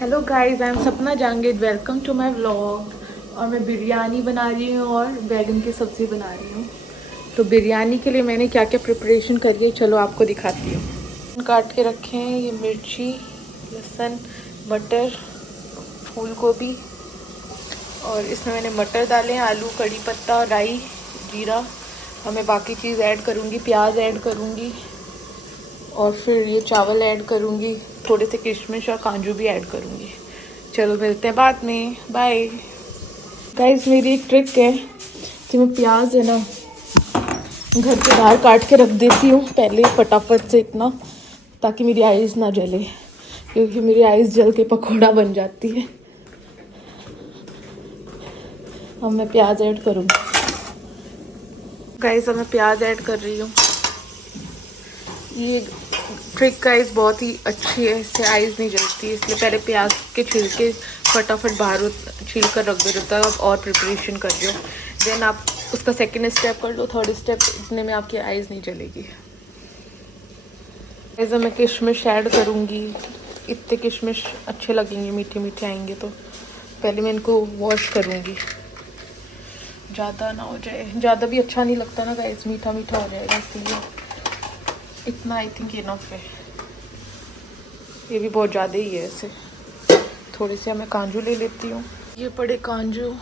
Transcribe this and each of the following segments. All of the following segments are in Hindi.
Hello guys, I am Sapna Jahangir. Welcome to my vlog. और मैं बिरयानी बना रही हूँ और बैगन की सब्ज़ी बना रही हूँ। तो बिरयानी के लिए मैंने क्या क्या प्रिपरेशन करी है, चलो आपको दिखाती हूँ। काट के रखे हैं ये मिर्ची, लहसुन, मटर, फूल गोभी, और इसमें मैंने मटर डाले हैं, आलू, कड़ी पत्ता, राई, जीरा। और मैं बाकी चीज़ ऐड करूँगी, प्याज ऐड करूँगी और फिर ये चावल ऐड करूँगी, थोड़े से किशमिश और काजू भी ऐड करूँगी। चलो मिलते हैं बाद में, बाय गाइस। मेरी एक ट्रिक है कि मैं प्याज है ना घर के बाहर काट के रख देती हूँ पहले फटाफट से इतना, ताकि मेरी आइज़ ना जले, क्योंकि मेरी आइज़ जल के पकौड़ा बन जाती है। अब मैं प्याज ऐड करूँगी गाइस। अब मैं प्याज ऐड कर रही हूँ। ये ट्रिक गाइस बहुत ही अच्छी है, इससे आइज़ नहीं जलती, इसलिए पहले प्याज के छिलके फटाफट बाहर छील कर रख दो जब तक आप और प्रिपरेशन कर रहे हो। देन आप उसका सेकंड स्टेप कर लो, थर्ड स्टेप, इतने में आपकी आइज़ नहीं जलेगी। ऐसे मैं किशमिश ऐड करूँगी, इतने किशमिश अच्छे लगेंगे, मीठे मीठे आएंगे। तो पहले मैं इनको वॉश करूँगी, ज़्यादा ना हो जाए, ज़्यादा भी अच्छा नहीं लगता ना गाइस, मीठा मीठा हो जाएगा, इसलिए इतना आई थिंक इनफ है। ये भी बहुत ज़्यादा ही है ऐसे। थोड़े से मैं काजू ले लेती हूँ, ये पड़े काजू।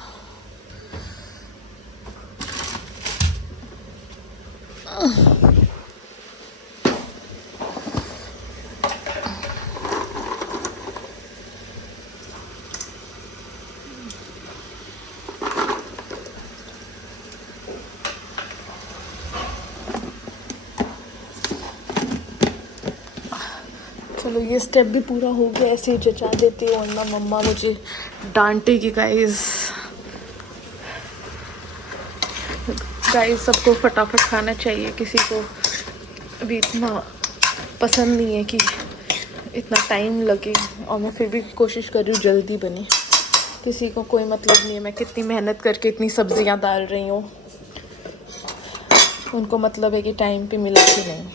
चलो ये स्टेप भी पूरा हो गया, ऐसे ही जचा देती हूँ वरना मम्मा मुझे डांटेगी गाइस। गाइस सबको फटाफट खाना चाहिए, किसी को अभी इतना पसंद नहीं है कि इतना टाइम लगे, और मैं फिर भी कोशिश कर रही हूँ जल्दी बने। किसी को कोई मतलब नहीं है मैं कितनी मेहनत करके इतनी सब्जियां डाल रही हूँ, उनको मतलब है कि टाइम पे मिला कि नहीं।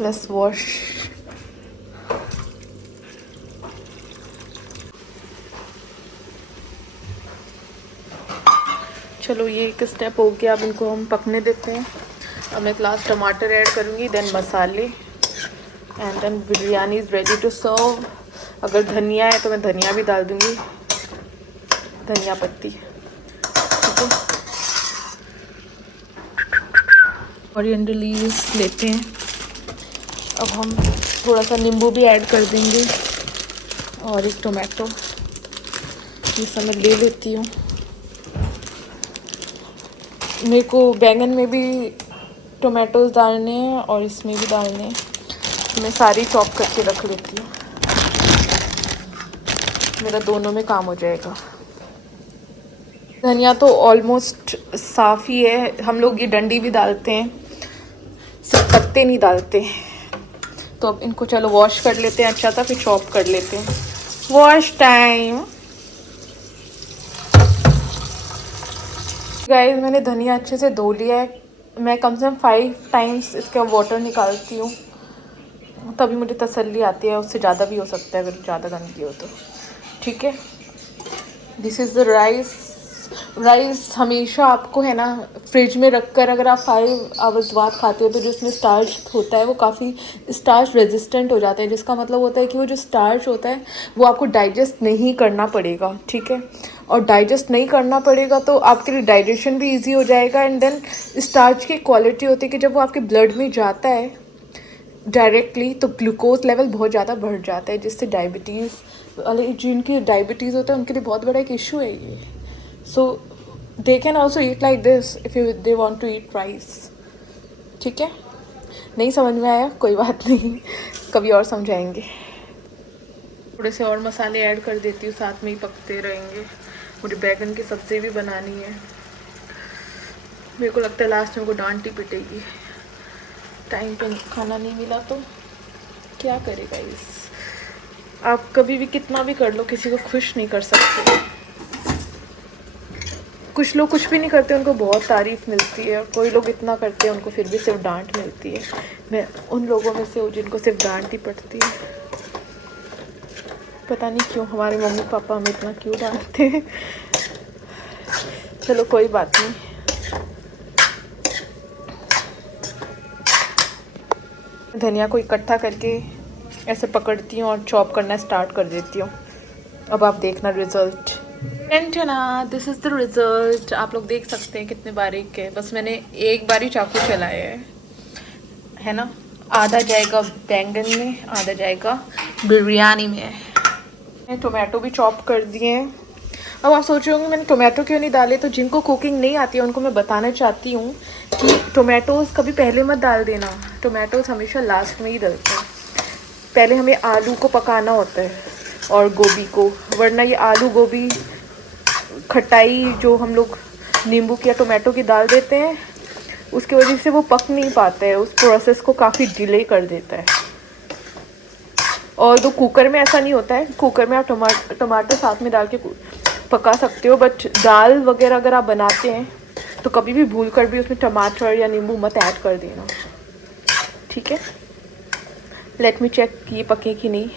Let's wash. चलो ये एक स्टेप हो गया, अब इनको हम पकने देते हैं। अब मैं लास्ट टमाटर ऐड करूँगी, देन मसाले, and then biryani is ready to serve. अगर धनिया है तो मैं धनिया भी डाल दूँगी, धनिया पत्ती, ठीक है। कोरिएंडर लीव्स लेते हैं। अब हम थोड़ा सा नींबू भी ऐड कर देंगे और एक टोमेटो, ये सब मैं ले लेती हूँ। मेरे को बैंगन में भी टोमेटोज़ डालने हैं और इसमें भी डालने हैं, तो मैं सारी चॉप करके रख लेती हूँ, मेरा दोनों में काम हो जाएगा। धनिया तो ऑलमोस्ट साफ़ ही है, हम लोग ये डंडी भी डालते हैं, सिर्फ पत्ते नहीं डालते। तो अब इनको चलो वॉश कर लेते हैं अच्छा सा, फिर चॉप कर लेते हैं। Wash time guys. मैंने धनिया अच्छे से धो लिया है, मैं कम से कम 5 टाइम्स इसका वाटर निकालती हूँ, तभी मुझे तसल्ली आती है। उससे ज़्यादा भी हो सकता है अगर ज़्यादा गंदगी हो तो, ठीक है। This is the rice. Rice हमेशा आपको है ना फ्रिज में रखकर, अगर आप 5 आवर्स बाद खाते हो तो जो उसमें स्टार्च होता है वो काफ़ी स्टार्च रेजिस्टेंट हो जाता है, जिसका मतलब होता है कि वो जो स्टार्च होता है वो आपको डाइजेस्ट नहीं करना पड़ेगा, ठीक है। और डाइजेस्ट नहीं करना पड़ेगा तो आपके लिए डाइजेशन भी ईजी हो जाएगा। एंड देन स्टार्च की क्वालिटी होती है कि जब वो आपके ब्लड में जाता है डायरेक्टली तो ग्लूकोज लेवल बहुत ज़्यादा बढ़ जाता है, जिससे डायबिटीज़ वाले, जिनकी डायबिटीज़ होता है उनके लिए बहुत बड़ा एक इशू है ये। So they can also eat like this if you they want to eat rice, ठीक है। नहीं समझ में आया कोई बात नहीं, कभी और समझाएंगे। थोड़े से और मसाले ऐड कर देती हूँ, साथ में ही पकते रहेंगे। मुझे बैगन की सब्ज़ी भी बनानी है, मेरे को लगता है लास्ट में को डांट ही पिटेगी, टाइम पे खाना नहीं मिला तो क्या करेगा इस। आप कभी भी कितना भी कर लो किसी को खुश नहीं कर सकते। कुछ लोग कुछ भी नहीं करते उनको बहुत तारीफ़ मिलती है, और कोई लोग इतना करते हैं उनको फिर भी सिर्फ डांट मिलती है। मैं उन लोगों में से हूँ जिनको सिर्फ डांट ही पड़ती है। पता नहीं क्यों हमारे मम्मी पापा हमें इतना क्यों डांटते हैं। चलो कोई बात नहीं। धनिया को इकट्ठा करके ऐसे पकड़ती हूँ और चॉप करना स्टार्ट कर देती हूँ। अब आप देखना result. This is the result. आप लोग देख सकते हैं कितने बारीक है। बस मैंने एक बार ही चाकू चलाया है ना। आधा जाएगा बैंगन में, आधा जाएगा बिरयानी में। मैंने टोमेटो भी चॉप कर दिए हैं। अब आप सोच रहे होंगे मैंने टोमेटो क्यों नहीं डाले। तो जिनको कुकिंग नहीं आती है उनको मैं बताना चाहती हूँ कि टोमेटोज़ कभी पहले मत डाल देना। टोमेटोज़ हमेशा लास्ट में ही डलते हैं। पहले हमें आलू को पकाना होता है और गोभी को, वरना ये आलू गोभी खटाई जो हम लोग नींबू की या टोमेटो की डाल देते हैं उसकी वजह से वो पक नहीं पाते हैं। उस प्रोसेस को काफ़ी डिले कर देता है। और तो कुकर में ऐसा नहीं होता है। कुकर में आप टमाटर साथ में डाल के पका सकते हो, बट दाल वगैरह अगर आप बनाते हैं तो कभी भी भूल कर भी उसमें टमाटर या नींबू मत ऐड कर देना, ठीक है। लेट मी चेक कि ये पके कि नहीं।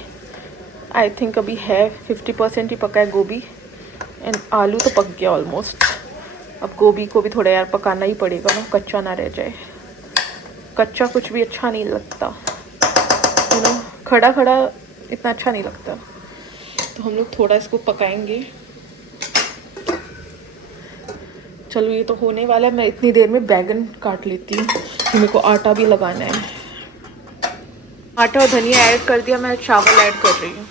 आई थिंक अभी है 50% ही पका है गोभी, एंड आलू तो पक गया ऑलमोस्ट। अब गोभी को भी थोड़ा यार पकाना ही पड़ेगा ना, कच्चा ना रह जाए। कच्चा कुछ भी अच्छा नहीं लगता, यू नो। खड़ा खड़ा इतना अच्छा नहीं लगता। तो हम लोग थोड़ा इसको पकाएंगे। चलो ये तो होने वाला है। मैं इतनी देर में बैगन काट लेती हूँ कि मेरे को आटा भी लगाना है। आटा और धनिया ऐड कर दिया, मैं चावल ऐड कर रही हूँ।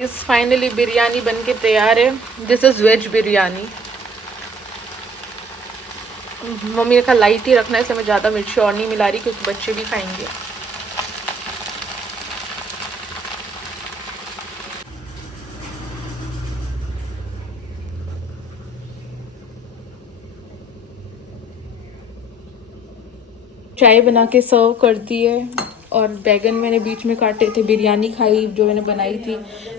इस फाइनली बिरयानी बनके तैयार है। This is veg biryani. Mummy ने कहा लाइट ही रखना है, इसलिए मैं ज़्यादा मिर्ची और नहीं मिला रही क्योंकि बच्चे भी खाएंगे। चाय बना के सर्व कर दी है और बैगन मैंने बीच में काटे थे। बिरयानी खाई जो मैंने बनाई थी।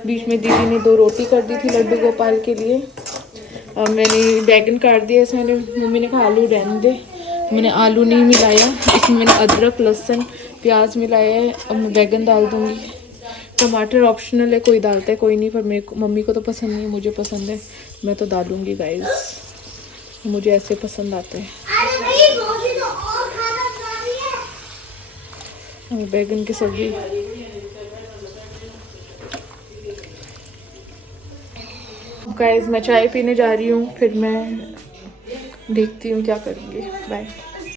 बीच में दीदी ने 2 रोटी कर दी थी लड्डू गोपाल के लिए। अब मैंने बैगन काट दिया। इसमें मम्मी ने कहा आलू रहने दे, मैंने आलू नहीं मिलाया। इसमें मैंने अदरक लहसुन प्याज मिलाया है। अब मैं बैगन डाल दूँगी। टमाटर ऑप्शनल है, कोई डालता है कोई नहीं, पर मेरे को मम्मी को तो पसंद नहीं है, मुझे पसंद है, मैं तो डालूँगी गाइस। मुझे ऐसे पसंद आते हैं। बैगन की सब्जी। गाइस मैं चाय पीने जा रही हूँ, फिर मैं देखती हूँ क्या करूँगी। बाय।